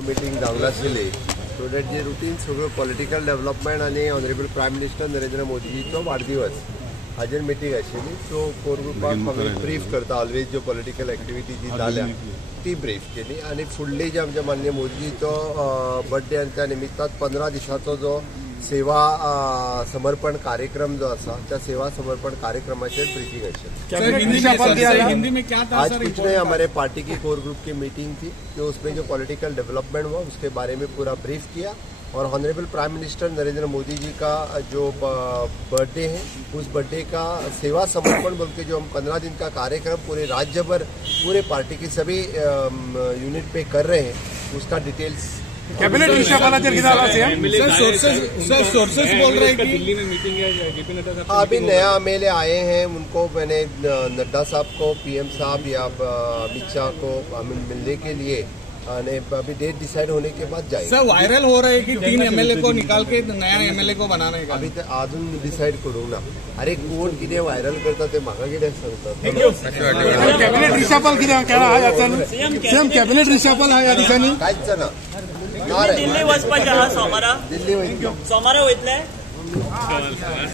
Meeting जावंक नाशिल्ली so that J routine सगळो पॉलिटिकल डेव्हलपमेंट आनी ऑनरेबल प्रायम मिनिस्टर नरेंद्र मोदीजीचो वाडदिवस हाजेर मीटिंग आशिल्ली. सो कोर ग्रुपाक आमी ब्रीफ करता ऑलवेज ज्यो पॉलिटिकल एक्टिविटी जी जाल्या ती ब्रीफ केली आनी फुडली जे आमच्या माननीय मोदीजीचो बर्थडे आनी त्या निमित्तान 15 दिसाचो जो सेवा समर्पण कार्यक्रम जो आसा त्या सेवा समर्पण कार्यक्रमाचेर ब्रीफिंग आशिल्ली. आज कुछ नहीं, हमारे पार्टी की कोर ग्रुप की मीटिंग थी जो उसमें जो पॉलिटिकल डेवलपमेंट हुआ उसके बारे में पूरा ब्रीफ किया और honourable prime minister Narendra Modi ji का जो बर्थडे है उस बर्थडे का सेवा समर्पण बोल के जो हम 15 दिन का कार्यक्रम पूरे राज्य भर पूरे पार्टी की सभी यूनिट पे कर रहे हैं उसका डिटेल्स कैबिनेट सोर्सेस बोल रहे हैं कि दिल्ली में मीटिंग है जेपी नड्डा साहब. अभी नया एमएलए आए हैं उनको मैंने नड्डा साहब को पीएम साहब या अमित शाह को मिलने के लिए अभी डेट डिसाइड होने के बाद जाएंगे. सर वायरल हो रहा है कि 3 एमएलए को निकाल के नया एमएलए को बनाने का. अभी तो अजून डिसाइड करू ना. अरे कोण कितें व्हायरल करता ते म्हाका कित्याक सांगतात. कॅबिनेट रिशफल कित्याक केला हा याचा सीएम कॅबिनेट रिशफल हा या दिसांनी कांयच ना. दिल्ली वचपाचें आहा सोमारा. दिल्ली वयतलो सोमारा वयतले.